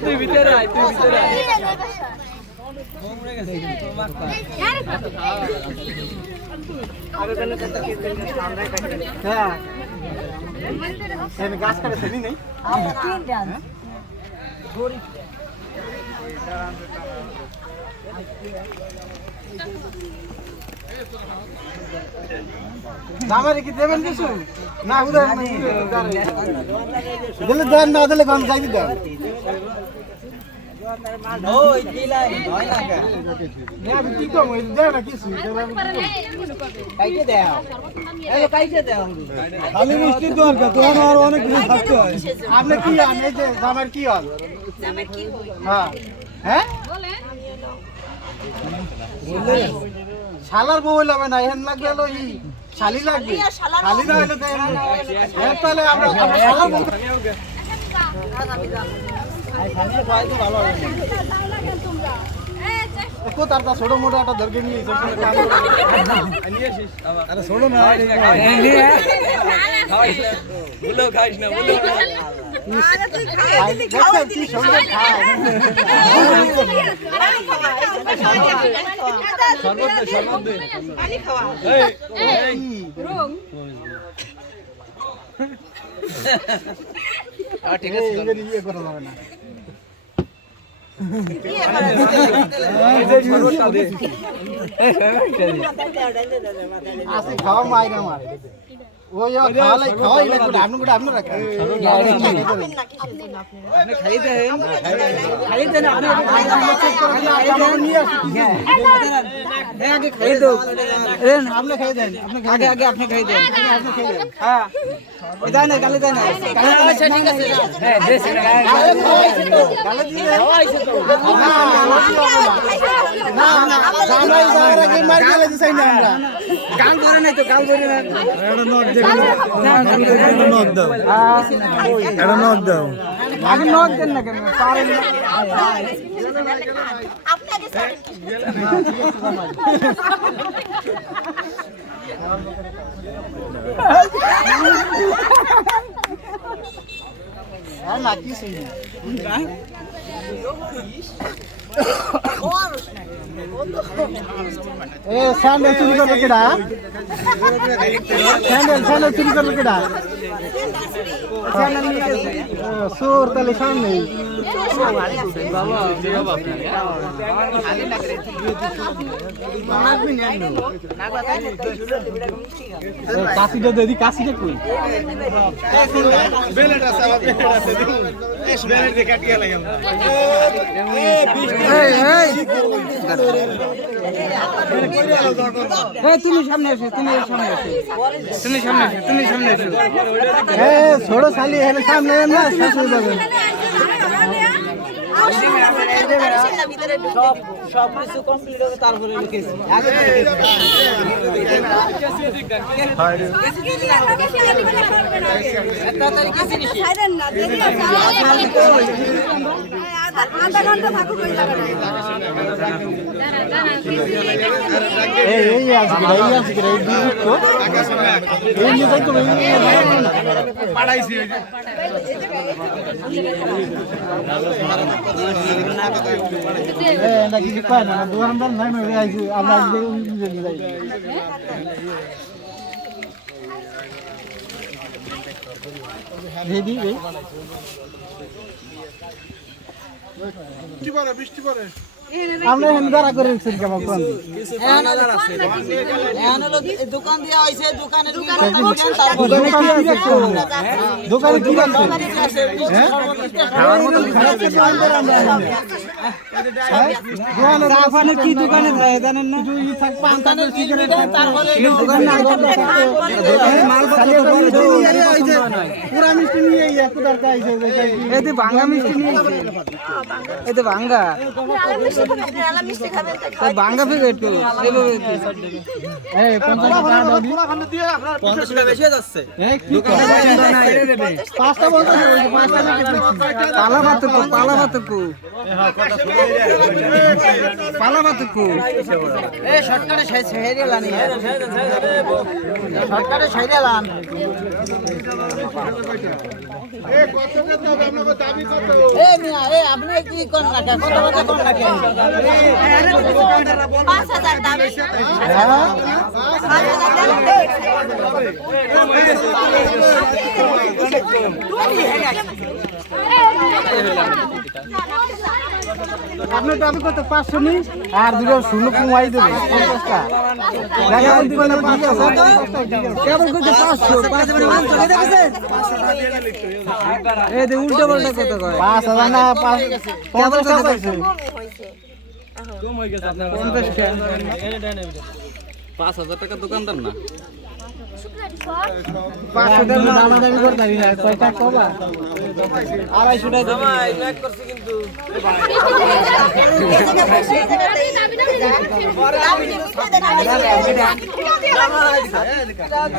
তুই ভিতরে আয় গাছ কাটে নেই দামারে কি দেবেন কিছু না উদয় দিলে দেন না দিলে কোন যাই দিতে ওই দিলাই হয় না কা না আমি কি কম ওই দেন না কিছু কাইতে দাও এই কাইতে দাও খালি মিষ্টি দরকার তো আর অনেক কিছু থাকতে হয় আপনি কি আন এই যে দামার কি হল দামার কি হই হ্যাঁ হ্যাঁ বলেন শালার বউ লাগবে না এখান লাগবে হলো ই শালি লাগবে শালি না হলে হ্যাঁ তাহলে আমরা শালার বউ দেখো তারটা ছোট মোটো একটা ধরকে নিয়ে আরে ছোট না বলো খাইস না বলো আরে তুই খাই দিলি খাওয়া দিলি সঙ্গে খাও শরবত পানি খাওয়া এই রং ঠিক আছে ইয়ে করা যাবে না আসি খাওয়া মাইরা মারে ওই খাওয়ালাই খাওয়াই না করে আপনি রাখেন আপনি খাই দেন আপনি নিয়ে আসুন আগে খাই দাও আপনি খাই দেন আগে আপনি খাই দেন হ্যাঁ দেয় না গালে দেয় না আচ্ছা ঠিক আছে হ্যাঁ দেশ গালে দিয়ে না না সামলাই যাওয়ার আগে মার গেলে দিছাই না আমরা গাল ধরে নাই তো গাল ধরে না এটা নক দেব না নক দাও এটা নক দাও আগে নক দেন না কেন পারেন না আপনি আগে স্যার না কি শুনি এ স্যান্ডেল চুরি করলো কেডা স্যান্ডেল চুরি করলো কেডা স্যান্ডেল নিয়ে গেছে সোর তাহলে সামনে কাশিটা দিদি কাশিটা কই বেলেট আছে বাবা বেলেট আছে এই বেলেট দেখে কাটিয়া লাগে আমরা এই তুমি সামনে এসো তুমি সামনে এসো এই ছোট শালি এখানে সামনে না শেষ হয়ে যাবে সব কিছু কমপ্লিট হবে তারপরে লিখেছি আধা ঘন্টা থাকুক ওই জায়গায় এই আজকে এই দুধ তো এই নিয়ে যাই তো পাড়াইছি না কিছু কয় না দোকানদার নাই মানে আইছি আমরা আজকে নিয়ে যাই রেডি রে বৃষ্টি পড়ে আমরা হেন্দারা করে রেখেছি কেমন কোন দোকান দেয়া হইছে দোকানে দোকানে কি আছে খাওয়ার মতো খারাপ কিছু আনতে আমরা দোকানে কি দোকানে থাকে জানেন না যদি থাক পান কানের সিগারেট তারপরে দোকান না মাল খালি পুরা মিষ্টি নিয়ে এক দরকার আইছে এই তো ভাঙ্গা মিষ্টি নিয়ে এই তো ভাঙ্গা এই ভাঙ্গা ফেলে একটু এইভাবে এই 50 টাকা দাও দি 50 টাকা বেশি যাচ্ছে এই কি পাঁচটা বলতে পাঁচটা নাকি পালা বাতুকু এই শর্টকাটে সাইরে লানি শর্টকাটে সাইরে লান এই কত কত আপনাকে দাবি কত এই মিয়া এই আপনি কি কোন রাখা কত টাকা কোন রাখা 5000 দাবি 5000 আপনি দাবি কত 500 নি আর দুটো শূন্য কমাই দেবে 50 টাকা দেখা দিবেন না 500 কেবল কত 500 500 দেখেছে এই যে উল্টো পাল্টা কত কয় 5000 না 50 টাকা কইছে কম হয়ে গেছে আপনার 50 টাকা 5000 টাকা দোকানদার না 500 টাকা দাম দাবি করতে পারি না কয়টা কবা 250 টাকা জামাই ব্যাক করছে কিন্তু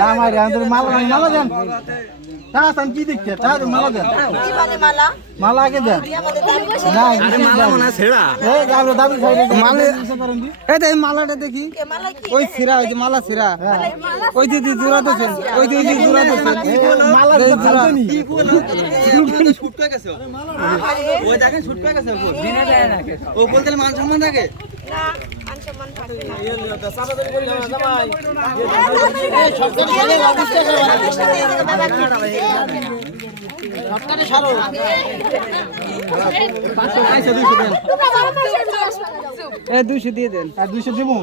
দাম আর আমাদের মালা দেন তা সান কি দেখতে তা মালা দেন মালা আগে দেন না আরে মালা মনে ছেড়া এই গালো দাবি খাইলে মালে এই যে মালাটা দেখি ওই ছিরা ওই যে মালা ছিরা ওই যে জোড়া দছেন ওই যে জোড়া দছেন মালা জানি শুট করে গেছে ওই দেখেন শুট করে গেছে ও বলতে মান সম্মান থাকে এই 200 দিয়ে দেন আর 200 দেবো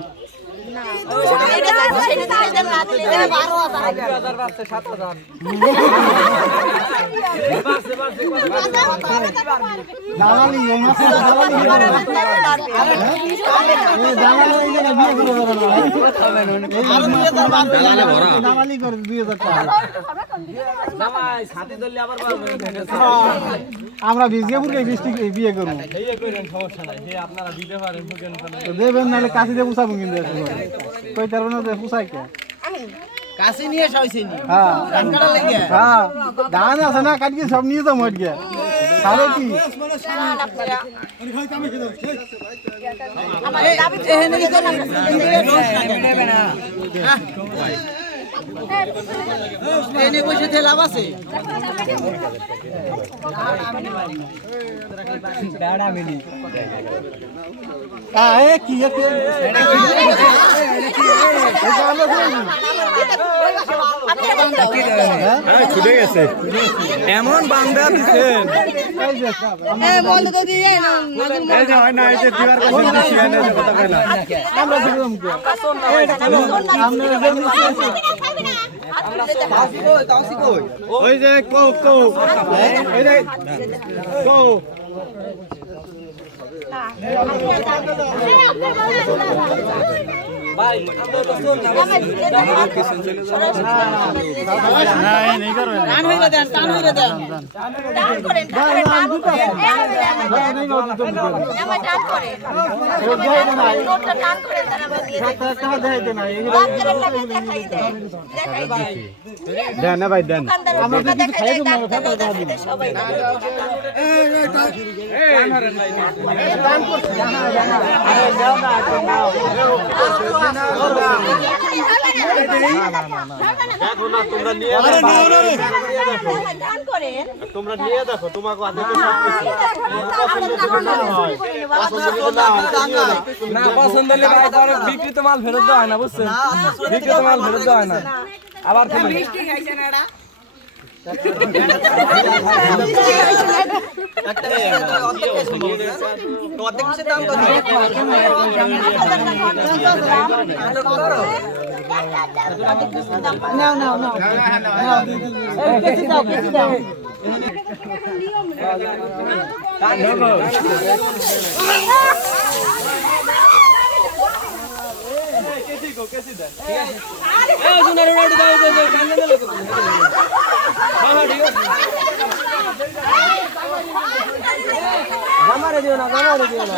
দালালি এই মাসে দালালি দালালি এই জায়গা বিয়ে করে দালালি করে 2000 টাকা জামাই সাথে ধরলে আবার আমরা বিজয়পুরকে বিয়ে করবো এই করেন সমস্যা নাই হে আপনারা দিতে পারেন বুকেন তো দেবেন নাহলে কাশি দিয়ে পুষাবো কিন্তু কই তার না পুষাই কে কাছে নিয়ে সইছে নি হ্যাঁ ধান কাটা লাগে হ্যাঁ ধান আছে না কাটিয়ে সব নিয়ে যাবো আজকে তাহলে কি এনে বসে তে লাভ আছে কি ছুটে গেছে এমন বান্দা দিছেন এই যে হয় না এই যে দিবার কাছে মিশি এনে যে কথা কইলা আমরা দিলাম কে ওই যে কো এই যে কো ভাই আমরা তো শুন না नहीं करो টান হইলে দেন টান হইলে দেন দেন না ভাই দেন দেখো না তোমরা নিয়ে তোমরা নিয়ে দেখো তোমাকে আদেকে না পছন্দ হলে ভাই তার বিক্রিত মাল ফেরত দেওয়া হয় না বুঝছেন বিক্রিত মাল ফেরত দেওয়া হয় না আবার মিষ্টি খাইছেন এডা कैसी জামারে দিও না, জামারে দিও না।